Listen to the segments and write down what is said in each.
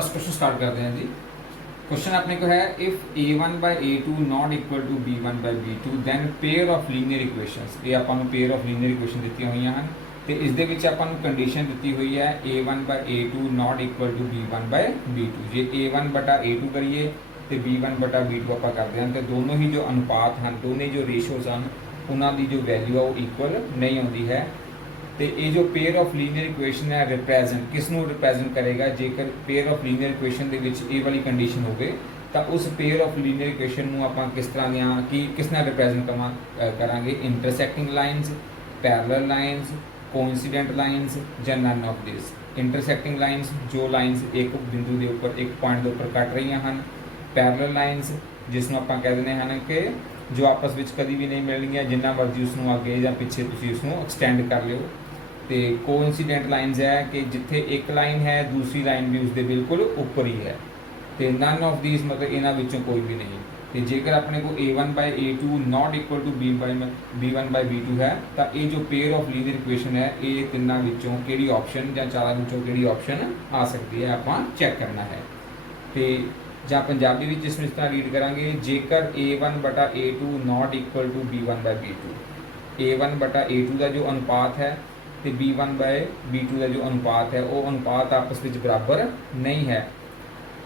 First question start करते हैं जी। Question अपने को है if a1 by a2 not equal to b1 by b2 then pair of linear equations. ਇਹ ਆਪਾਂ ਨੂੰ पेयर ऑफ ਲੀਨੀਅਰ ਇਕੁਏਸ਼ਨ ਦਿੱਤੀਆਂ ਹੋਈਆਂ ਹਨ ਤੇ ਇਸ ਦੇ ਵਿੱਚ ਆਪਾਂ ਨੂੰ ਕੰਡੀਸ਼ਨ ਦਿੱਤੀ ਹੋਈ ਹੈ a1 by a2 not equal to b1 by b2। ਜੇ a1 ਬਟਾ a2 ਕਰੀਏ ਤੇ b1 ਬਟਾ b2 ਆਪਾਂ ਕਰਦੇ ਹਾਂ ਤੇ ਦੋਨੋਂ ਹੀ ਜੋ ਅਨੁਪਾਤ ਹਨ, ਦੋਨੇ ਜੋ ਰੇਸ਼ੋਜ਼ ਹਨ, ਉਹਨਾਂ ਦੀ ਜੋ ਵੈਲਿਊ ਆ ਉਹ ਇਕੁਅਲ ਨਹੀਂ ਆਉਂਦੀ ਹੈ। तो ये जो पेयर ऑफ लीनियर इक्वेशन है रिप्रैजेंट किसनों रिप्रैजेंट करेगा, जेकर पेयर ऑफ लीनियर इक्वेशन के ये वाली कंडीशन हो तो उस पेयर ऑफ लीनियर इक्वेशन में आप किस तरह दियाँ कि किस नाल रिप्रैजेंट करांगे, intersecting lines, parallel lines, coincident lines या none of this. Intersecting lines जो लाइन्स एक बिंदु के उपर एक पॉइंट के उपर कट रही हैं, पैरेलल लाइन्स जिसनों आप कह दें हैं कि जो आपस में कभी भी नहीं मिलनियाँ, जिन्ना मर्जी उसनों अगे या पिछे तुसीं उसनों एक्सटेंड कर लो। तो कोइंसिडेंट लाइन्स है कि जिथे एक लाइन है दूसरी लाइन भी उसके बिल्कुल उपर ही है। तो नन ऑफ दीज मतलब इन्हां विचों कोई भी नहीं। तो जेकर अपने को a1 by a2 not equal to b1 by b2 है तो ये जो पेयर ऑफ लीनियर इक्वेशन है ये तिन्ना विचों किहड़ी ऑप्शन या चारां विचों किहड़ी ऑप्शन आ सकती है आपां चैक करना है। तो ਜਾਂ पंजाबी में इसमें इस तरह रीड करांगे जेकर a1 बटा a2 not equal to b1 by b2। a1 बटा a2 का जो अनुपात है तो b1 by b2 का जो अनुपात है वो अनुपात आपस में बराबर नहीं है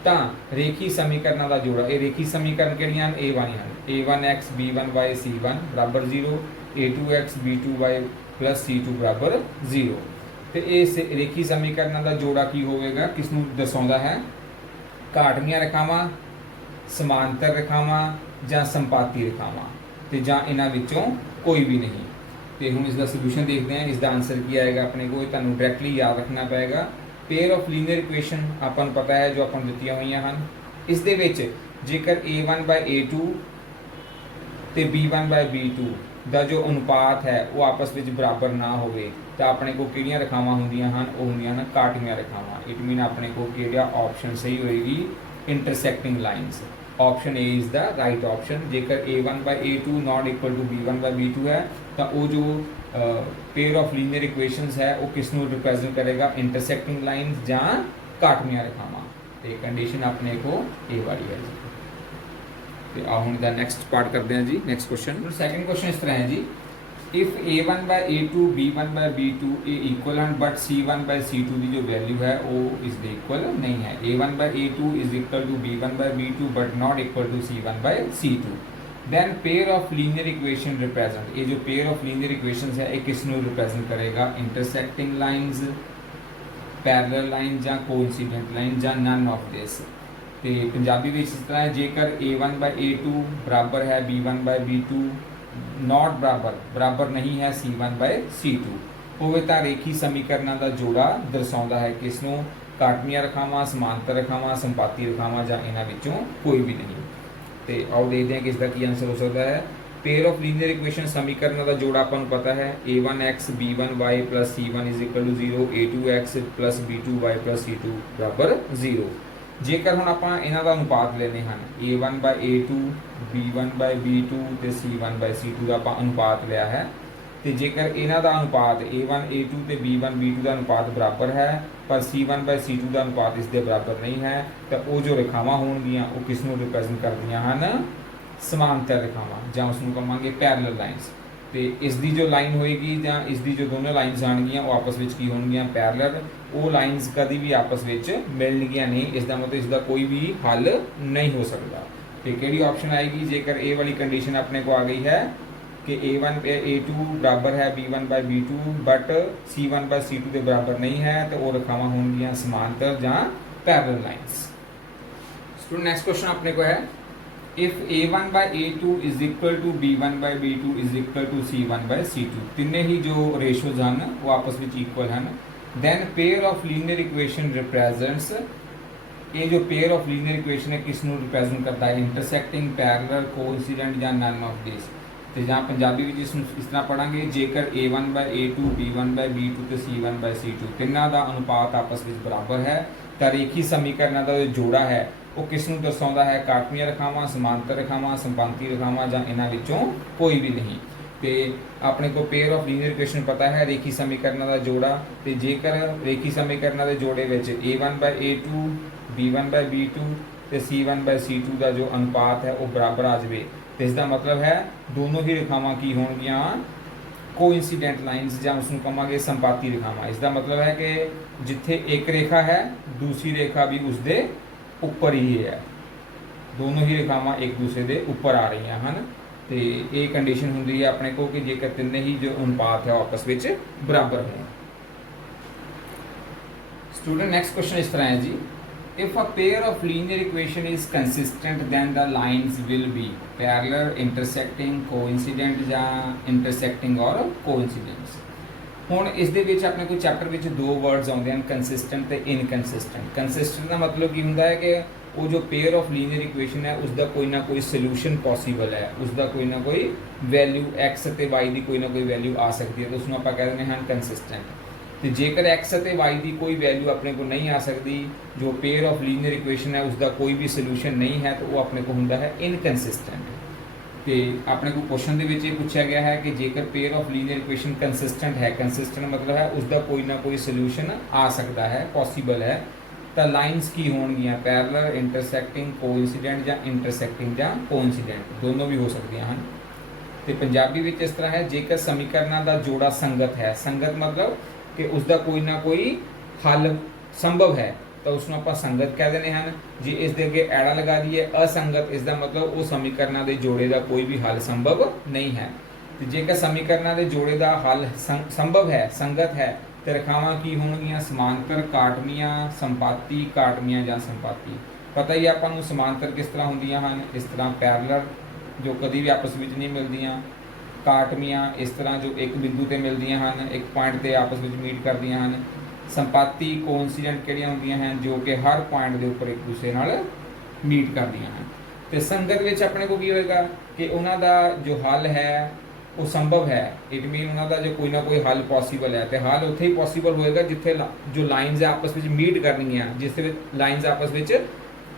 तो रेखी समीकरणों का जोड़ा, ये रेखी समीकरण किहड़ियां हैं a1 हैं, a1x b1y c1 बराबर 0, a2x b2y प्लस c2 बराबर 0। तो इस रेखी समीकरणों का जोड़ा की होगा, किसनों दर्शाता है, घाटवीं रेखावां, समांतर रेखावां या संपाती रेखावां, तो जां इन्हां विचों कोई भी नहीं। तो हुण इसका सोल्यूशन देखते हैं, इसका आंसर की आएगा अपने को, तुहानूं डायरैक्टली याद रखना पएगा। पेयर ऑफ लीनियर इक्वेशन आपां नूं पता है जो आपां नूं दित्तियां होईयां हन, इस दे विच जेकर a1 by a2 ते b1 by b2 ਦਾ जो अनुपात है वो आपस में बराबर ना होवे तो अपने को किहड़ियां रेखावां हुंदियां हन, वो हुंदियां हन काटवीं रेखावां। इट मीन अपने को किहड़ा ऑप्शन सही होएगी, intersecting lines. Option A is the right option. जेकर a1 by a2 not equal to b1 by b2 है तो वो जो पेयर ऑफ लीनियर इक्वेशनस है वो किसनों रिप्रैजेंट करेगा, इंटरसैक्टिंग लाइन्स या काटवीं रेखावां। तो कंडीशन अपने को ए वाली है जी। तो आ हम दा नेक्स्ट पार्ट करते हैं जी। नेक्स्ट क्वेश्चन, सेकंड क्वेश्चन इस तरह है जी, if a1 by a2 b1 by b2 a equal हैं बट c1 by c2 की जो वैल्यू है वो इस दे इक्वल नहीं है। a1 by a2 is equal to b1 by b2 but not equal to c1 by c2। Then pair of linear equation represent, ये जो पेयर ऑफ लीनियर इक्वेशंस है ये किसनों रिप्रेजेंट करेगा, इंटरसेक्टिंग लाइन्स, पैरेलल लाइन या coincident line या none of this. तो पंजाबी में इस तरह है जेकर a1 by a2 बराबर है b1 by b2 नॉट बराबर नहीं है c1 by c2 होवे तां रेखी समीकरणों का जोड़ा दर्शाता है किसनों, काटवीं रेखावां, समांतर रेखावां, संपाती रेखावां या इन्हां विचों कोई भी नहीं। तो आओ देखते हैं कि इसका की आंसर हो सकता है। पेयर ऑफ लीनियर इक्वेशन समीकरणों का जोड़ा अपन पता है a1x b1y plus c1 is equal to 0, a2x plus b2y plus c2 बराबर 0। जेकर हम आप इन्हां दा अनुपात लेने हैं a1 by a2 b1 by b2 ते c1 by c2 का आप अनुपात लिया है, तो जेकर इन्हां दा अनुपात a1 a2 ते b1 b2 का अनुपात बराबर है पर c1 by c2 का अनुपात इसके बराबर नहीं है तो वो जो रेखावां होणगियां वो किसनों रिप्रैजेंट करदियां हन, समांतर रेखावां जां उसनूं कहांगे पैरेलल लाइन्स। तो इसकी जो लाइन होएगी या इसकी जो दोनों लाइन्स आएंगियां वो आपस में की होणगियां पैरेलल, वो लाइन्स कभी भी आपस में मिलणगियां नहीं, इसका मतलब इसका कोई भी हल नहीं हो सकता। तो किहड़ी ऑप्शन आएगी, जेकर ए वाली कंडीशन अपने को आ गई है कि a1 a2 बराबर है b1 by b2 but c1 by c2 के बराबर नहीं है तो वो रेखावां होणगियां समांतर या parallel lines. Student next question अपने को है if a1 by a2 is equal to b1 by b2 is equal to c1 by c2, तिने ही जो रेशोज हैं वो आपस में इक्वल हैं, then pair of linear equation represents, ये जो पेयर ऑफ लीनियर इक्वेशन है किसनों रिप्रेजेंट करता है, इंटरसेक्टिंग, पैरेलल, कोइंसिडेंट या नन ऑफ दिस। तो जहाँ पंजाबी में इस तरह पढ़ांगे जेकर a1 by a2 b1 by b2 तो c1 by c2 तिना का अनुपात आपस में बराबर है तो रेखी समीकरणों का जो जोड़ा है वो किसनों दर्शाता है, काटवीं रेखावां, समांतर रेखावां, संपाती रेखावां या इन्हां विचों कोई भी नहीं। तो अपने को पेयर ऑफ लीनियर इक्वेशन पता है रेखी समीकरणों का जोड़ा, तो जेकर रेखी समीकरणों के जोड़े में a1 by a2 B1 by B2 ਤੇ C1 ਬਾਈ C2 ਦਾ ਜੋ ਅਨੁਪਾਤ ਹੈ ਉਹ ਬਰਾਬਰ ਆ ਜਾਵੇ ਤੇ ਇਸ ਦਾ ਮਤਲਬ ਹੈ ਦੋਨੋਂ ਹੀ ਰੇਖਾਵਾਂ ਕੀ ਹੋਣਗੀਆਂ ਕੋਇਨਸੀਡੈਂਟ ਲਾਈਨਸ ਜਾਂ ਉਸ ਨੂੰ ਕਹਾਂਗੇ ਸੰਪਾਤੀ ਰੇਖਾਵਾਂ। ਇਸ ਦਾ ਮਤਲਬ ਹੈ ਕਿ ਜਿੱਥੇ ਇੱਕ ਰੇਖਾ ਹੈ ਦੂਸਰੀ ਰੇਖਾ ਵੀ ਉਸ ਦੇ ਉੱਪਰ ਹੀ ਹੈ, ਦੋਨੋਂ ਹੀ ਰੇਖਾਵਾਂ ਇੱਕ ਦੂਸਰੇ ਦੇ ਉੱਪਰ ਆ ਰਹੀਆਂ ਹਨ ਤੇ ਇਹ ਕੰਡੀਸ਼ਨ ਹੁੰਦੀ ਹੈ ਆਪਣੇ ਕੋਲ ਕਿ ਜੇਕਰ ਤਿੰਨੇ ਹੀ ਜੋ ਅਨੁਪਾਤ ਹੈ ਉਹ ਆਪਸ ਵਿੱਚ ਬਰਾਬਰ ਹੋਣ। स्टूडेंट नेक्स्ट क्वेश्चन इस तरह है जी, if a pair of linear equation is consistent then the lines will be parallel, intersecting, coincident या इंटरसेक्टिंग और कोइंसिडेंस। ਹੁਣ ਇਸ ਦੇ ਵਿੱਚ ਆਪਣੇ ਕੋਈ ਚੈਪਟਰ ਵਿੱਚ ਦੋ ਵਰਡਸ ਆਉਂਦੇ ਹਨ, ਕੰਸਿਸਟੈਂਟ ਤੇ ਇਨਕੰਸਿਸਟੈਂਟ। ਕੰਸਿਸਟੈਂਟ ਦਾ ਮਤਲਬ ਕੀ ਹੁੰਦਾ ਹੈ ਕਿ ਉਹ ਜੋ ਪੇਅਰ ਆਫ ਲੀਨੀਅਰ ਇਕੁਏਸ਼ਨ ਹੈ ਉਸ ਦਾ ਕੋਈ ਨਾ ਕੋਈ ਸੋਲੂਸ਼ਨ ਪੋਸੀਬਲ ਹੈ, ਉਸ ਦਾ ਕੋਈ ਨਾ ਕੋਈ ਵੈਲਿਊ x ਅਤੇ y ਦੀ ਕੋਈ ਨਾ ਕੋਈ ਵੈਲਿਊ ਆ ਸਕਦੀ ਹੈ ਤਾਂ ਉਸ ਨੂੰ ਆਪਾਂ ਕਹਿ ਦਿੰਦੇ ਹਾਂ ਕੰਸਿਸਟੈਂਟ। ਤੇ ਜੇਕਰ x ਅਤੇ y ਦੀ ਕੋਈ ਵੈਲਿਊ ਆਪਣੇ ਕੋਲ ਨਹੀਂ ਆ ਸਕਦੀ, ਜੋ ਪੇਅਰ ਆਫ ਲੀਨੀਅਰ ਇਕੁਏਸ਼ਨ ਹੈ ਉਸ ਦਾ ਕੋਈ ਵੀ ਸੋਲੂਸ਼ਨ ਨਹੀਂ ਹੈ ਤਾਂ ਉਹ ਆਪਣੇ ਕੋਲ ਹੁੰਦਾ ਹੈ ਇਨਕੰਸਿਸਟੈਂਟ। ਤੇ ਆਪਣੇ ਕੋਲ ਕੁਐਸਚਨ ਦੇ ਵਿੱਚ ਇਹ ਪੁੱਛਿਆ ਗਿਆ ਹੈ ਕਿ ਜੇਕਰ pair of linear equation consistent ਹੈ, ਕੰਸਿਸਟੈਂਟ ਮਤਲਬ ਹੈ ਉਸ ਦਾ ਕੋਈ ਨਾ ਕੋਈ ਸੋਲੂਸ਼ਨ ਆ ਸਕਦਾ ਹੈ, ਪੋਸੀਬਲ ਹੈ, ਤਾਂ ਲਾਈਨਸ ਕੀ ਹੋਣਗੀਆਂ ਪੈਰਲਲ, ਇੰਟਰਸੈਕਟਿੰਗ, ਕੋਇਨਸੀਡੈਂਟ ਜਾਂ ਇੰਟਰਸੈਕਟਿੰਗ ਜਾਂ ਕੋਇਨਸੀਡੈਂਟ, ਦੋਨੋਂ ਵੀ ਹੋ ਸਕਦੀਆਂ ਹਨ। ਤੇ ਪੰਜਾਬੀ ਵਿੱਚ ਇਸ ਤਰ੍ਹਾਂ ਹੈ, ਜੇਕਰ ਸਮੀਕਰਨਾਂ ਦਾ ਜੋੜਾ ਸੰਗਤ ਹੈ, ਸੰਗਤ ਮਤਲਬ ਕਿ ਉਸ ਦਾ ਕੋਈ ਨਾ ਕੋਈ ਹੱਲ ਸੰਭਵ ਹੈ ਤਾਂ ਉਸ ਨੂੰ ਆਪਾਂ ਸੰਗਤ ਕਹਿ ਦਿੰਦੇ ਹਨ। ਜੇ ਇਸ ਦੇ ਅੱਗੇ ਐੜਾ ਲਗਾ ਦਈਏ ਅਸੰਗਤ, ਇਸ ਦਾ ਮਤਲਬ ਉਹ ਸਮੀਕਰਨਾਂ ਦੇ ਜੋੜੇ ਦਾ ਕੋਈ ਵੀ ਹੱਲ ਸੰਭਵ ਨਹੀਂ ਹੈ। ਤੇ ਜੇਕਰ ਸਮੀਕਰਨਾਂ ਦੇ ਜੋੜੇ ਦਾ ਹੱਲ ਸੰਭਵ ਹੈ, ਸੰਗਤ ਹੈ, ਤੇ ਰੇਖਾਵਾਂ ਕੀ ਹੋਣਗੀਆਂ ਸਮਾਂਤਰ, ਕਾਟਵੀਆਂ, ਸੰਪਾਤੀ, ਕਾਟਵੀਆਂ ਜਾਂ ਸੰਪਾਤੀ। ਪਤਾ ਹੀ ਆਪਾਂ ਨੂੰ ਸਮਾਂਤਰ ਕਿਸ ਤਰ੍ਹਾਂ ਹੁੰਦੀਆਂ ਹਨ, ਇਸ ਤਰ੍ਹਾਂ ਪੈਰਲਲ ਜੋ ਕਦੀ ਵੀ ਆਪਸ ਵਿੱਚ ਨਹੀਂ ਮਿਲਦੀਆਂ, ਕਾਟਵੀਆਂ ਇਸ ਤਰ੍ਹਾਂ ਜੋ ਇੱਕ ਬਿੰਦੂ ਤੇ ਮਿਲਦੀਆਂ ਹਨ, ਇੱਕ ਪੁਆਇੰਟ ਤੇ ਆਪਸ ਵਿੱਚ ਮੀਟ ਕਰਦੀਆਂ ਹਨ। ਸੰਪਾਤੀ, ਕੋਇਨਸੀਡੈਂਟ ਕਿਹੜੀਆਂ ਹੁੰਦੀਆਂ ਹਨ ਜੋ ਕਿ ਹਰ ਪੁਆਇੰਟ ਦੇ ਉੱਪਰ ਇੱਕ ਦੂਸਰੇ ਨਾਲ ਮੀਟ ਕਰਦੀਆਂ ਹਨ। ਤੇ ਸੰਗਤ ਵਿੱਚ ਆਪਣੇ ਕੋਲ ਕੀ ਹੋਏਗਾ ਕਿ ਉਹਨਾਂ ਦਾ ਜੋ ਹੱਲ ਹੈ ਉਹ ਸੰਭਵ ਹੈ, ਇਟ ਮੀਨ ਉਹਨਾਂ ਦਾ ਜੋ ਕੋਈ ਨਾ ਕੋਈ ਹੱਲ ਪੋਸੀਬਲ ਹੈ ਤੇ ਹੱਲ ਉੱਥੇ ਹੀ ਪੋਸੀਬਲ ਹੋਏਗਾ ਜਿੱਥੇ ਜੋ ਲਾਈਨਸ ਆਪਸ ਵਿੱਚ ਮੀਟ ਕਰਨਗੀਆਂ, ਜਿਸ ਦੇ ਵਿੱਚ ਲਾਈਨਸ ਆਪਸ ਵਿੱਚ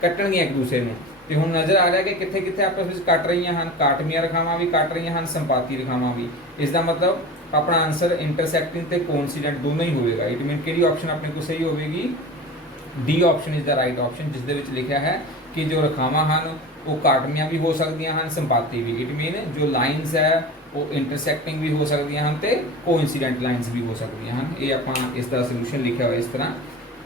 ਕੱਟਣਗੀਆਂ ਇੱਕ ਦੂਸਰੇ ਨੂੰ। ਤੇ ਹੁਣ ਨਜ਼ਰ ਆ ਰਿਹਾ ਕਿ ਕਿੱਥੇ ਕਿੱਥੇ ਆਪਸ ਵਿੱਚ ਕੱਟ ਰਹੀਆਂ ਹਨ, ਕਾਟਵੀਆਂ ਰੇਖਾਵਾਂ ਵੀ ਕੱਟ ਰਹੀਆਂ ਹਨ, ਸੰਪਾਤੀ ਰੇਖਾਵਾਂ ਵੀ। ਇਸ ਦਾ ਮਤਲਬ ਆਪਣਾ ਆਨਸਰ ਇੰਟਰਸੈਕਟਿੰਗ ਤੇ ਕੋਇਨਸੀਡੈਂਟ ਦੋਨੋਂ ਹੀ ਹੋਵੇਗਾ। ਇਟ ਮੀਨ ਕਿਹੜੀ ਆਪਸ਼ਨ ਆਪਣੇ ਕੋਲ ਸਹੀ ਹੋਵੇਗੀ, D option is the right option, ਜਿਸ ਦੇ ਵਿੱਚ ਲਿਖਿਆ ਹੈ ਕਿ ਜੋ ਰੇਖਾਵਾਂ ਹਨ ਉਹ ਕਾਟਵੀਆਂ ਵੀ ਹੋ ਸਕਦੀਆਂ ਹਨ, ਸੰਪਾਤੀ ਵੀ। ਇਟ ਮੀਨ ਜੋ ਲਾਈਨਸ ਹੈ ਉਹ ਇੰਟਰਸੈਕਟਿੰਗ ਵੀ ਹੋ ਸਕਦੀਆਂ ਹਨ ਤੇ ਕੋਇਨਸੀਡੈਂਟ ਲਾਈਨਸ ਵੀ ਹੋ ਸਕਦੀਆਂ ਹਨ। ਇਹ ਆਪਾਂ ਇਸ ਦਾ ਸੋਲੂਸ਼ਨ ਲਿਖਿਆ ਹੋਇਆ ਇਸ ਤਰ੍ਹਾਂ,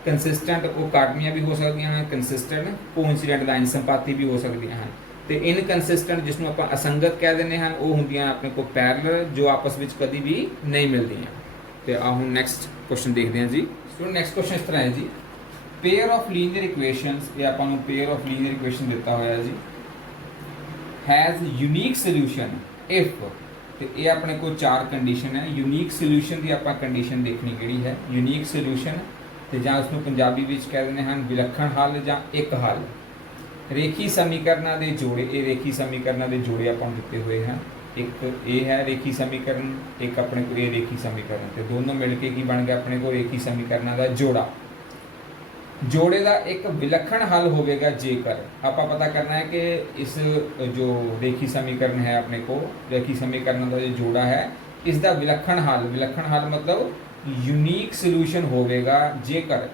ਕੰਸਿਸਟੈਂਟ ਉਹ ਕਾਟਵੀਆਂ ਵੀ ਹੋ ਸਕਦੀਆਂ ਹਨ, ਕੰਸਿਸਟੈਂਟ ਕੋਇਨਸੀਡੈਂਟ ਲਾਈਨ ਸੰਪਾਤੀ ਵੀ ਹੋ ਸਕਦੀਆਂ ਹਨ। ਤੇ ਇਨਕੰਸਿਸਟੈਂਟ ਜਿਸ ਨੂੰ ਆਪਾਂ ਅਸੰਗਤ ਕਹਿ ਦਿੰਦੇ ਹਨ ਉਹ ਹੁੰਦੀਆਂ ਆਪਣੇ ਕੋਲ ਪੈਰਲਲ, ਜੋ ਆਪਸ ਵਿੱਚ ਕਦੀ ਵੀ ਨਹੀਂ ਮਿਲਦੀਆਂ। ਤੇ ਆ ਹੁਣ ਨੈਕਸਟ ਕੁਐਸਚਨ ਦੇਖਦੇ ਹਾਂ ਜੀ। ਸੋ ਨੈਕਸਟ ਕੁਐਸਚਨ ਇਸ ਤਰ੍ਹਾਂ ਹੈ ਜੀ, ਪੇਅਰ ਆਫ ਲੀਨੀਅਰ ਇਕੁਏਸ਼ਨਸ, ਇਹ ਆਪਾਂ ਨੂੰ ਪੇਅਰ ਆਫ ਲੀਨੀਅਰ ਇਕੁਏਸ਼ਨ ਦਿੱਤਾ ਹੋਇਆ ਜੀ, ਹੈਜ਼ ਯੂਨੀਕ ਸੋਲੂਸ਼ਨ ਇਫ, ਤੇ ਇਹ ਆਪਣੇ ਕੋਲ ਚਾਰ ਕੰਡੀਸ਼ਨ ਹੈ। ਯੂਨੀਕ ਸੋਲੂਸ਼ਨ ਦੀ ਆਪਾਂ ਕੰਡੀਸ਼ਨ ਦੇਖਣੀ ਕਿਹੜੀ ਹੈ, ਯੂਨੀਕ ਸੋਲੂਸ਼ਨ ਤੇ ਜਾਂ ਉਸ ਨੂੰ ਪੰਜਾਬੀ ਵਿੱਚ ਕਹਿ ਦਿੰਦੇ ਹਨ ਵਿਲੱਖਣ ਹੱਲ ਜਾਂ ਇੱਕ ਹੱਲ। ਰੇਖੀ ਸਮੀਕਰਨਾਂ ਦੇ ਜੋੜੇ, ਇਹ ਰੇਖੀ ਸਮੀਕਰਨਾਂ ਦੇ ਜੋੜੇ ਆਪਾਂ ਨੂੰ ਦਿੱਤੇ ਹੋਏ ਹਨ, ਇੱਕ ਇਹ ਹੈ ਰੇਖੀ ਸਮੀਕਰਨ, ਇੱਕ ਆਪਣੇ ਕੋਲ ਇਹ ਰੇਖੀ ਸਮੀਕਰਨ, ਤੇ ਦੋਨੋਂ ਮਿਲ ਕੇ ਕੀ ਬਣ ਗਿਆ ਆਪਣੇ ਕੋਲ ਰੇਖੀ ਸਮੀਕਰਨਾਂ ਦਾ ਜੋੜਾ। ਜੋੜੇ ਦਾ ਇੱਕ ਵਿਲੱਖਣ ਹੱਲ ਹੋਵੇਗਾ ਜੇਕਰ ਆਪਾਂ ਪਤਾ ਕਰਨਾ ਹੈ ਕਿ ਇਸ ਜੋ ਰੇਖੀ ਸਮੀਕਰਨ ਹੈ ਆਪਣੇ ਕੋਲ, ਰੇਖੀ ਸਮੀਕਰਨਾਂ ਦਾ ਜੋ ਜੋੜਾ ਹੈ ਇਸ ਦਾ ਵਿਲੱਖਣ ਹੱਲ, ਵਿਲੱਖਣ ਹੱਲ ਮਤਲਬ ਯੂਨੀਕ ਸੋਲੂਸ਼ਨ ਹੋਵੇਗਾ ਜੇਕਰ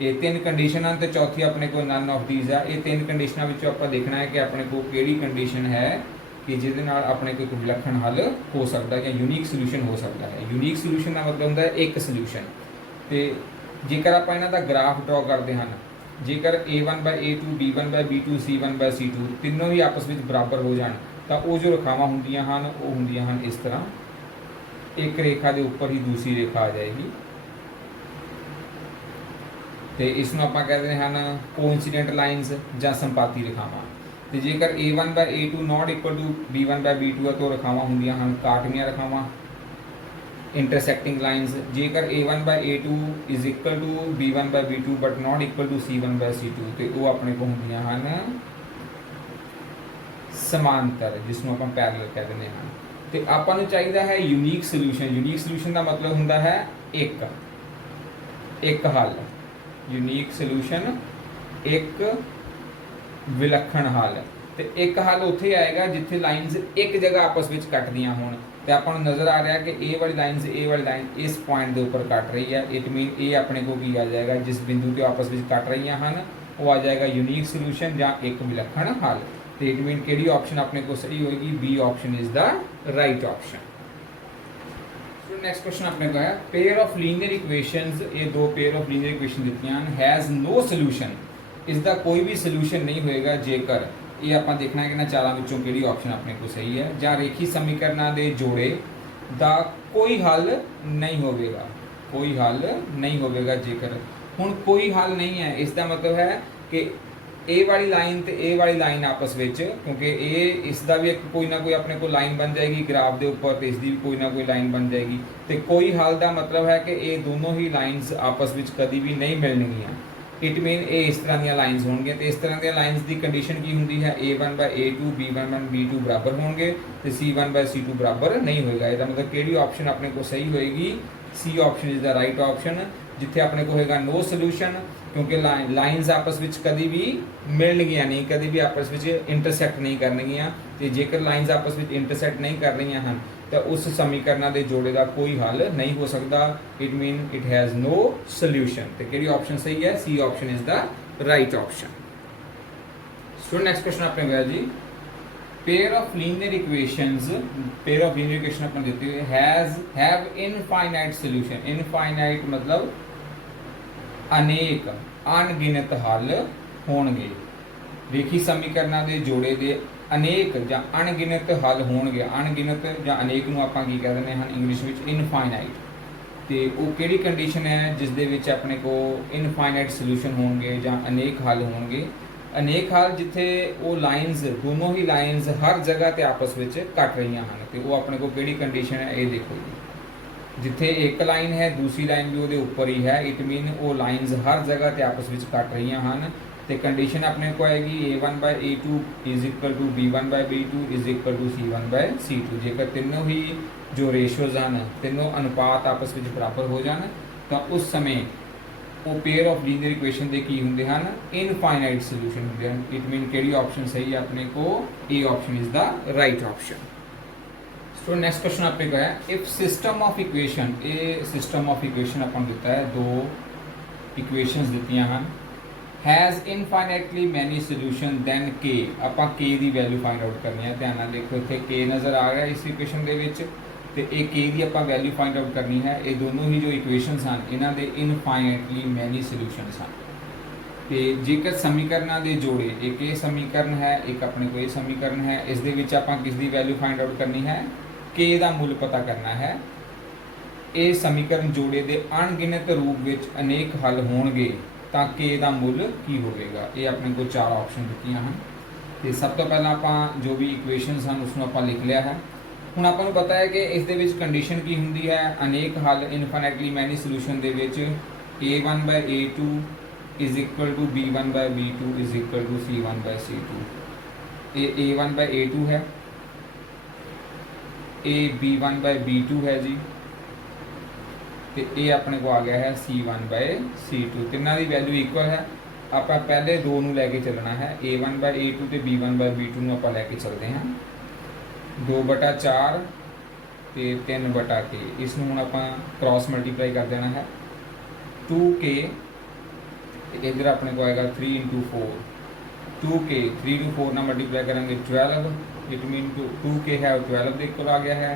ਇਹ ਤਿੰਨ ਕੰਡੀਸ਼ਨ ਹਨ ਤੇ ਚੌਥੀ ਆਪਣੇ ਕੋਲ ਨਨ ਆਫ ਥੀਸ ਆ। ਇਹ ਤਿੰਨ ਕੰਡੀਸ਼ਨਾਂ ਵਿੱਚੋਂ ਆਪਾਂ ਦੇਖਣਾ ਹੈ ਕਿ ਆਪਣੇ ਕੋਲ ਕਿਹੜੀ ਕੰਡੀਸ਼ਨ ਹੈ ਕਿ ਜਿਹਦੇ ਨਾਲ ਆਪਣੇ ਕੋਲ ਇੱਕ ਵਿਲੱਖਣ ਹੱਲ ਹੋ ਸਕਦਾ ਹੈ ਜਾਂ ਯੂਨੀਕ ਸੋਲੂਸ਼ਨ ਹੋ ਸਕਦਾ ਹੈ। ਯੂਨੀਕ ਸੋਲੂਸ਼ਨ ਦਾ ਮਤਲਬ ਹੁੰਦਾ ਹੈ ਇੱਕ ਸੋਲੂਸ਼ਨ। ਤੇ ਜੇਕਰ ਆਪਾਂ ਇਹਨਾਂ ਦਾ ਗ੍ਰਾਫ ਡਰਾ ਕਰਦੇ ਹਨ, ਜੇਕਰ A1/A2, B1/B2, C1/C2 ਤਿੰਨੋਂ ਹੀ ਆਪਸ ਵਿੱਚ ਬਰਾਬਰ ਹੋ ਜਾਣ ਤਾਂ ਉਹ ਜੋ ਰੇਖਾਵਾਂ ਹੁੰਦੀਆਂ ਹਨ ਉਹ ਹੁੰਦੀਆਂ ਹਨ ਇਸ ਤਰ੍ਹਾਂ, ਇੱਕ ਰੇਖਾ ਦੇ ਉੱਪਰ ਹੀ ਦੂਸਰੀ ਰੇਖਾ ਆ ਜਾਏਗੀ ਤੇ ਇਸ ਨੂੰ ਆਪਾਂ ਕਹਿੰਦੇ ਹਨ ਕੋਇਨਸੀਡੈਂਟ ਲਾਈਨਸ ਜਾਂ ਸੰਪਾਤੀ ਰੇਖਾਵਾਂ। ਤੇ ਜੇਕਰ A1/A2 not equal to B1/B2 ਹੈ ਤਾਂ ਰੇਖਾਵਾਂ ਹੁੰਦੀਆਂ ਹਨ ਕਾਟਵੀਆਂ ਰੇਖਾਵਾਂ, ਇੰਟਰਸੈਕਟਿੰਗ ਲਾਈਨਸ। ਜੇਕਰ A1/A2 is equal to B1/B2 but not equal to C1/C2 ਤੇ ਉਹ ਆਪਣੇ ਕੋਲ ਹੁੰਦੀਆਂ ਹਨ ਸਮਾਂਤਰ, ਜਿਸ ਨੂੰ ਆਪਾਂ ਪੈਰਲਲ ਕਹਿ ਦਿੰਦੇ ਹਾਂ। ਤੇ ਆਪਾਂ ਨੂੰ ਚਾਹੀਦਾ ਹੈ ਯੂਨੀਕ ਸੋਲੂਸ਼ਨ। ਯੂਨੀਕ ਸੋਲੂਸ਼ਨ ਦਾ ਮਤਲਬ ਹੁੰਦਾ ਹੈ ਇੱਕ ਹੱਲ। ਯੂਨੀਕ ਸੋਲੂਸ਼ਨ ਇੱਕ ਵਿਲੱਖਣ ਹੱਲ। ਤੇ ਇੱਕ ਹੱਲ ਉੱਥੇ ਆਏਗਾ ਜਿੱਥੇ ਲਾਈਨਸ ਇੱਕ ਜਗ੍ਹਾ ਆਪਸ ਵਿੱਚ ਕੱਟਦੀਆਂ ਹੋਣ ਤੇ ਆਪਾਂ ਨੂੰ ਨਜ਼ਰ ਆ ਰਿਹਾ ਕਿ ਇਹ ਵਾਲੀ ਲਾਈਨ ਇਸ ਪੁਆਇੰਟ ਦੇ ਉੱਪਰ ਕੱਟ ਰਹੀ ਹੈ। ਇਟ ਮੀਨ ਇਹ ਆਪਣੇ ਕੋਲ ਕੀ ਆ ਜਾਏਗਾ, ਜਿਸ ਬਿੰਦੂ ਤੇ ਆਪਸ ਵਿੱਚ ਕੱਟ ਰਹੀਆਂ ਹਨ ਉਹ ਆ ਜਾਏਗਾ यूनिक सोल्यूशन ਜਾਂ ਇੱਕ ਵਿਲੱਖਣ ਹੱਲ। ਤੇ ਇਟ ਮੀਨ ਕਿਹੜੀ ਆਪਸ਼ਨ ਆਪਣੇ ਕੋਲ ਸਹੀ ਹੋਏਗੀ, B option is the right option. So next question ਆਪਣੇ ਕੋਲ ਹੈ ਪੇਅਰ ਆਫ ਲੀਨੀਅਰ ਇਕੁਏਸ਼ਨਸ, ਇਹ ਦੋ ਪੇਅਰ ਆਫ ਲੀਨੀਅਰ ਇਕੁਏਸ਼ਨ ਦਿੱਤੀਆਂ ਹਨ, ਹੈਜ਼ ਨੋ ਸੋਲੂਸ਼ਨ, ਇਸ ਦਾ ਕੋਈ ਵੀ ਸੋਲੂਸ਼ਨ ਨਹੀਂ ਹੋਏਗਾ ਜੇਕਰ ਇਹ ਆਪਾਂ ਦੇਖਣਾ ਹੈ ਕਿ ਨਾ ਚਾਰਾਂ ਵਿੱਚੋਂ ਕਿਹੜੀ ਆਪਸ਼ਨ ਆਪਣੇ ਕੋਲ ਸਹੀ ਹੈ। ਜਾਂ ਰੇਖੀ ਸਮੀਕਰਨਾਂ ਦੇ ਜੋੜੇ ਦਾ ਕੋਈ ਹੱਲ ਨਹੀਂ ਹੋਵੇਗਾ, ਕੋਈ ਹੱਲ ਨਹੀਂ ਹੋਵੇਗਾ ਜੇਕਰ। ਹੁਣ ਕੋਈ ਹੱਲ नहीं है, इसका मतलब है कि ए वाली लाइन तो ए वाली लाइन आपस में, क्योंकि ए इसका भी एक कोई ना कोई अपने को लाइन बन जाएगी ग्राफ के उपर, तो इसकी भी कोई ना कोई लाइन बन जाएगी। तो कोई हल का मतलब है कि ये दोनों ही लाइनस आपस में कभी भी नहीं मिलनगियां। इट मीन ये इस तरह दी लाइनस होंगे, तो इस तरह दी लाइनस की कंडीशन की होंगी है A1/A2 B1/B2 बराबर होंगे, तो C1/C2 बराबर नहीं होएगा। इसका मतलब किहड़ी ऑप्शन अपने को सही होएगी, C option is the right option, जिथे अपने को होएगा नो सोल्यूशन, क्योंकि लाइनस आपस में कभी भी मिलनगियां नहीं, कभी भी आपस में इंटरसैक्ट नहीं करनगियां। तो जेकर लाइनस आपस में इंटरसैक्ट नहीं कर रही हैं तो उस समीकरण के जोड़े का कोई हल नहीं हो सकता। It mean it has no solution. तो किहड़ी ऑप्शन सही है, C option is the right option. So next question अपने गया जी, pair of linear equations, pair of linear equation अपने देते हुए हैव इनफाइनाइट सोल्यूशन। इनफाइनाइट मतलब अनेक अनगिनत हल होणगे, रेखी समीकरणों के जोड़े के अनेक या अनगिनत हल होणगे। अनगिनत या अनेक नूं आपां की कह दिंदे हां इंग्लिश विच इनफाइनाइट। तो वो किहड़ी कंडीशन है जिस दे विच अपने को इनफाइनाइट सोल्यूशन होणगे या अनेक हल होणगे। अनेक हल जिथे वो लाइनस, दोनों ही लाइनस हर जगह ते आपस में कट रही हैं, तो वो अपने को किहड़ी कंडीशन है ये देखो जी। जिथे एक लाइन है दूसरी लाइन भी वो ऊपर ही है, इट मीन वो लाइनस हर जगह ते आपस में कट रही हैं। तो कंडीशन अपने को आएगी A1/A2 is equal to B1/B2 is equal to C1/C2। जेकर तीनों ही जो रेशोज हैं, तीनों अनुपात आपस में बराबर हो जाए तो उस समय वो पेयर ऑफ लीनियर इक्वेशन के की होंगे हैं, इनफाइनाइट सोल्यूशन होंगे हैं। इट मीन किहड़ी ऑप्शन सही है अपने को, A option is the right option. So next question अपने को है इफ सिस्टम ऑफ इक्वेशन, ये सिस्टम ऑफ इक्वेशन अपन दिता है, दो इक्वेशंस दित्तियां हैं, has infinitely many solution then के, आपां के की वैल्यू फाइंड आउट करनी है। ध्यान नाल देखो इत्थे के नज़र आ रहा है इस इक्वेशन के विच, तो ये के की आपां वैल्यू फाइंड आउट करनी है। ये दोनों ही जो इक्वेशंस हैं इन्हां दे इनफाइनाइटली मैनी सोल्यूशनस हैं। तो जेकर समीकरणों के जोड़े, एक ये समीकरण है, एक अपने को ये समीकरण है, इस दे विच आपां किस दी वैल्यू फाइंड आउट करनी है, के दा मुल पता करना है। ये समीकरण जोड़े के अणगिनत रूप में अनेक हल होणगे तो के दा मुल की होगा। ये अपने को चार ऑप्शन दित्तियां हैं। तो सब तो पहला आपां जो भी इक्वेशनस हैं उसनूं आपां लिख लिया है। हुण आपां नूं पता है कि इस दे विच कंडीशन की हुंदी है, अनेक हल इनफाइनाइटली मैनी सोल्यूशन दे which A1/A2 is equal to B1/B2 is equal to C1/C2। ये A1/A2 है, ए B1/B2 है जी, तो ये अपने को आ गया है C1/C2। तिना की वैल्यू इक्वल है। आप पहले दो नूं लैके चलना है, A1/A2 तो B1/B2 नूं आपां लैके चलते हैं 2/4 तो 3/K। इसनूं हुण आपां क्रॉस मल्टीप्लाई कर देना है 2K, इधर अपने को आएगा 3 × 4, 2K 3 × 4 ना मल्टीप्लाई करेंगे 12। इट मीन 2K है 12 के इक्वल आ गया है।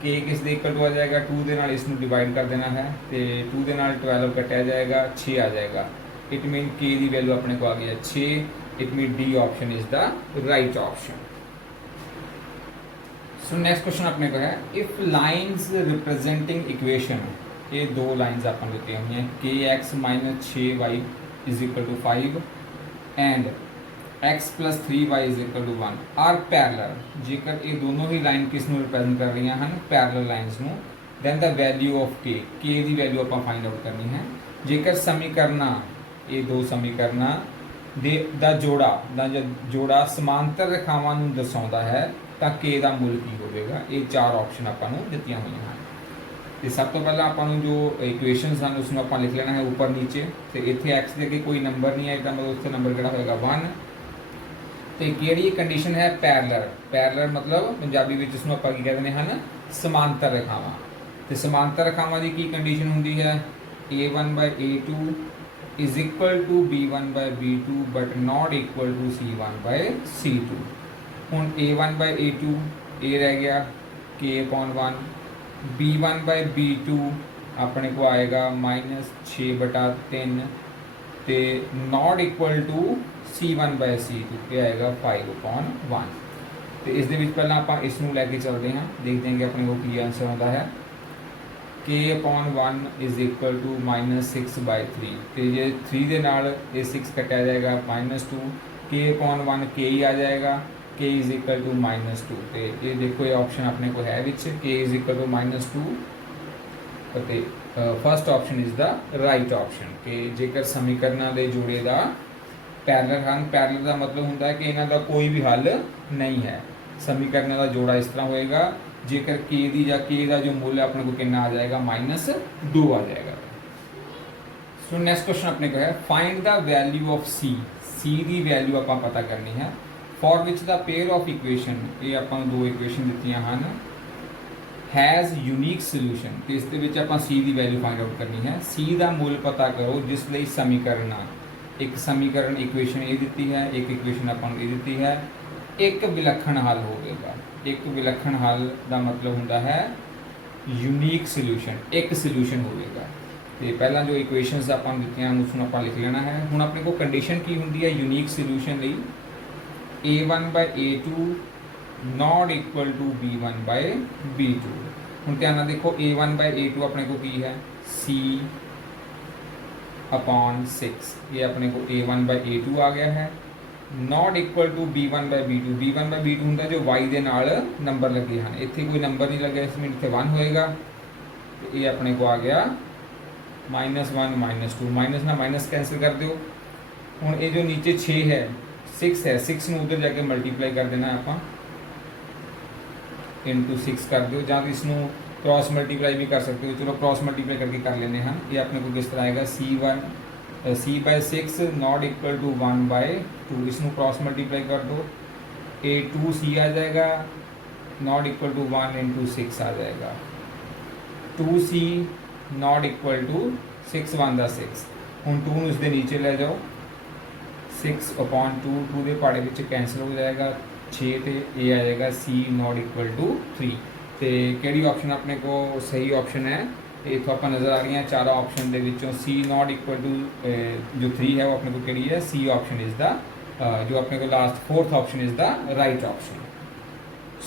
K किस दे इक्वल टू आ जाएगा, 2 के नाल इसनूं डिवाइड कर देना है, तो 2 के नाल 12 कटिया जाएगा, 6 आ जाएगा। इट मीन K की वैल्यू अपने को आ गई है 6। It mean D option is the right option. So next question अपने को है इफ लाइन्स रिप्रेजेंटिंग इक्वेशन, ये दो लाइन्स अपन लिखी हुई हैं, KX - 6Y is equal to 5 and x + 3y is equal to 1 are parallel. जेकर ये दोनों ही लाइन किस नूं रिप्रेजेंट कर रही हैं, पैरलल लाइनस नूं, दैन द वैल्यू ऑफ के की वैल्यू आपां फाइंड आउट करनी है। जेकर समीकरण, ये दो समीकरण दा जोड़ा समांतर रेखावां नूं दर्शाउंदा है तो के दा मुल की होवेगा। ये चार ऑप्शन आपां नूं दित्तियां होईयां हैं। तो सब तो पहला आपां नूं जो इक्वेशनस हैं उसनूं आपां लिख लेना है ऊपर नीचे। तो इत्थे x दे अगे कोई नंबर नहीं है, इसका मतलब उसका नंबर किहड़ा होएगा 1। ਤੇ ਕਿਹੜੀ ਕੰਡੀਸ਼ਨ ਹੈ ਪੈਰਲਲ। ਪੈਰਲਲ ਮਤਲਬ ਪੰਜਾਬੀ ਵਿੱਚ ਇਸ ਨੂੰ ਆਪਾਂ ਕੀ ਕਹਿੰਦੇ ਹਨ ਸਮਾਂਤਰ ਰੇਖਾਵਾਂ। ਤੇ ਸਮਾਂਤਰ ਰੇਖਾਵਾਂ ਦੀ ਕੀ ਕੰਡੀਸ਼ਨ ਹੁੰਦੀ ਹੈ a1 by a2 is equal to b1 by b2 but not equal to c1 by c2। ਹੁਣ a1 by a2 ਇਹ ਰਹਿ ਗਿਆ k upon 1, b1 by b2 ਆਪਣੇ ਕੋ ਆਏਗਾ -6/3 ਤੇ not equal to c1 by c2 ਇਹ ਆਏਗਾ 5/1। ਤੇ ਇਸ ਦੇ ਵਿੱਚ ਪਹਿਲਾਂ ਆਪਾਂ ਇਸ ਨੂੰ ਲੈ ਕੇ ਚੱਲਦੇ ਹਾਂ, ਦੇਖਦੇ ਹਾਂ ਕਿ ਆਪਣੇ ਕੋਲ ਕੀ ਆਂਸਰ ਆਉਂਦਾ ਹੈ। k upon 1 is equal to -6/3 ਤੇ ਜੇ 3 ਦੇ ਨਾਲ ਇਹ 6 ਕੱਟਿਆ ਜਾਏਗਾ -2, k upon 1 k ਹੀ ਆ ਜਾਏਗਾ, k is equal to -2 ਤੇ ਇਹ ਦੇਖੋ ਇਹ ਆਪਸ਼ਨ ਆਪਣੇ ਕੋਲ ਹੈ ਵਿੱਚ k is equal to -2 ਅਤੇ first option is the right option ਕਿ ਜੇਕਰ ਸਮੀਕਰਨਾਂ ਦੇ ਜੋੜੇ ਦਾ ਪੈਰਲਲ ਹਨ। ਪੈਰਲਲ ਦਾ ਮਤਲਬ ਹੁੰਦਾ ਹੈ ਕਿ ਇਹਨਾਂ ਦਾ ਕੋਈ ਵੀ ਹੱਲ ਨਹੀਂ ਹੈ। ਸਮੀਕਰਨਾਂ ਦਾ ਜੋੜਾ ਇਸ ਤਰ੍ਹਾਂ ਹੋਏਗਾ ਜੇਕਰ k ਦੀ ਜਾਂ k ਦਾ ਜੋ ਮੁੱਲ ਆਪਣੇ ਕੋਲ ਕਿੰਨਾ ਆ ਜਾਏਗਾ -2 ਆ ਜਾਏਗਾ। ਸੋ ਨੈਕਸਟ ਕੁਐਸਚਨ ਆਪਣੇ ਕੋਲ ਹੈ find the value of c। c ਦੀ ਵੈਲਿਊ ਆਪਾਂ ਪਤਾ ਕਰਨੀ ਹੈ for which the pair of equation, ਇਹ ਆਪਾਂ ਨੂੰ ਦੋ ਇਕੁਏਸ਼ਨ ਦਿੱਤੀਆਂ ਹਨ, हैज़ यूनीक सोल्यूशन कि इस दे विच आपां c की वैल्यू फाइंड आउट करनी है। c का मुल पता करो जिस लिए समीकरण एक समीकरण इक्वेशन ये दी है, एक इक्वेशन आपां नूं ये दी है, एक विलक्षण हल होगा। एक विलक्षण हल का मतलब होता है यूनीक सोल्यूशन, एक सोल्यूशन होगा। तो पहला जो इक्वेशनस आपां दित्तियां उसनूं आपां लिख लेना है। हुण अपने को कंडीशन की होंदी है यूनीक सोल्यूशन लई a1 by a2 not equal to b1 by b2। ਹੁਣ ਧਿਆਨ ਨਾਲ ਦੇਖੋ a1 by a2 ਆਪਣੇ ਕੋ ਕੀ ਹੈ c upon 6, ਇਹ ਆਪਣੇ ਕੋ a1 by a2 ਆ ਗਿਆ ਹੈ। Not equal to b1 by b2, b1 by b2 ਹੁੰਦਾ ਜੋ y ਦੇ ਨਾਲ ਨੰਬਰ ਲੱਗੇ ਹਨ, ਇੱਥੇ ਕੋਈ ਨੰਬਰ ਨਹੀਂ ਲੱਗਿਆ ਇਸ ਵਿੱਚ ਇੱਥੇ 1 ਹੋਏਗਾ ਤੇ ਇਹ ਆਪਣੇ ਕੋ ਆ ਗਿਆ -1 -2, ਮਾਈਨਸ ਨਾਲ ਮਾਈਨਸ कैंसिल कर ਦਿਓ। ਹੁਣ ਇਹ ਜੋ नीचे 6 है 6 है, 6 ਨੂੰ ਉਧਰ ਜਾ ਕੇ ਮਲਟੀਪਲਾਈ ਕਰ ਦੇਣਾ ਆਪਾਂ इंटू 6 कर दो, ਜਾਂ इसनों क्रॉस मल्टीप्लाई भी कर सकते हो। चलो क्रॉस मल्टीप्लाई करके कर लेने हैं। ये अपने को किस तरह आएगा c/6 नॉट इक्वल टू 1/2, इसनों क्रॉस मल्टीप्लाई कर दो a2c आ जाएगा नॉट इक्वल टू 1 × 6 आ जाएगा 2c नॉट इक्वल टू 6 1 ਦਾ 6। ਹੁਣ 2 ਨੂੰ ਇਸ ਦੇ ਨੀਚੇ ਲੈ ਜਾਓ 6/2, 2 ਦੇ ਪਹਾੜੇ ਵਿੱਚ ਕੈਂਸਲ ਹੋ ਜਾएगा 6 ਤੇ ਇਹ ਆ ਜਾਏਗਾ c नॉट इक्वल टू 3। ਤੇ ਕਿਹੜੀ ਆਪਸ਼ਨ ਆਪਣੇ ਕੋ ਸਹੀ ਆਪਸ਼ਨ ਹੈ ਇਥੋਂ ਆਪਾਂ ਨਜ਼ਰ ਆ ਰਹੀਆਂ ਚਾਰਾਂ ਆਪਸ਼ਨ ਦੇ ਵਿੱਚੋਂ c नॉट इक्वल टू जो 3 है वो अपने को ਕਿਹੜੀ ਹੈ c ਆਪਸ਼ਨ इज द जो अपने को last fourth option is the right option.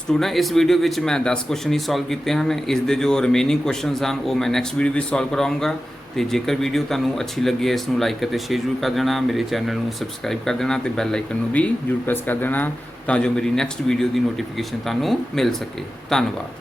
Student ਇਸ ਵੀਡੀਓ ਵਿੱਚ ਮੈਂ 10 ਕੁਐਸਚਨ ਹੀ ਸੋਲਵ ਕੀਤੇ ਹਨ। ਇਸ ਦੇ ਜੋ ਰਿਮੇਨਿੰਗ ਕੁਐਸਚਨਸ ਹਨ ਉਹ ਮੈਂ ਨੈਕਸਟ ਵੀਡੀਓ ਵਿੱਚ ਸੋਲਵ ਕਰਾਉਂਗਾ। ਤੇ ਜੇਕਰ ਵੀਡੀਓ ਤੁਹਾਨੂੰ ਅੱਛੀ ਲੱਗੀ ਹੈ ਇਸ ਨੂੰ ਲਾਈਕ ਅਤੇ ਸ਼ੇਅਰ ਜ਼ਰੂਰ ਕਰ ਦੇਣਾ, ਮੇਰੇ ਚੈਨਲ ਨੂੰ ਸਬਸਕ੍ਰਾਈਬ ਕਰ ਦੇਣਾ ਤੇ ਬੈਲ ਆਈਕਨ ਨੂੰ ਵੀ ਜ਼ਰੂਰ ਪ੍ਰੈਸ ਕਰ ਦੇਣਾ ਤਾਂ ਜੋ ਮੇਰੀ ਨੈਕਸਟ ਵੀਡੀਓ ਦੀ ਨੋਟੀਫਿਕੇਸ਼ਨ ਤੁਹਾਨੂੰ ਮਿਲ ਸਕੇ। ਧੰਨਵਾਦ।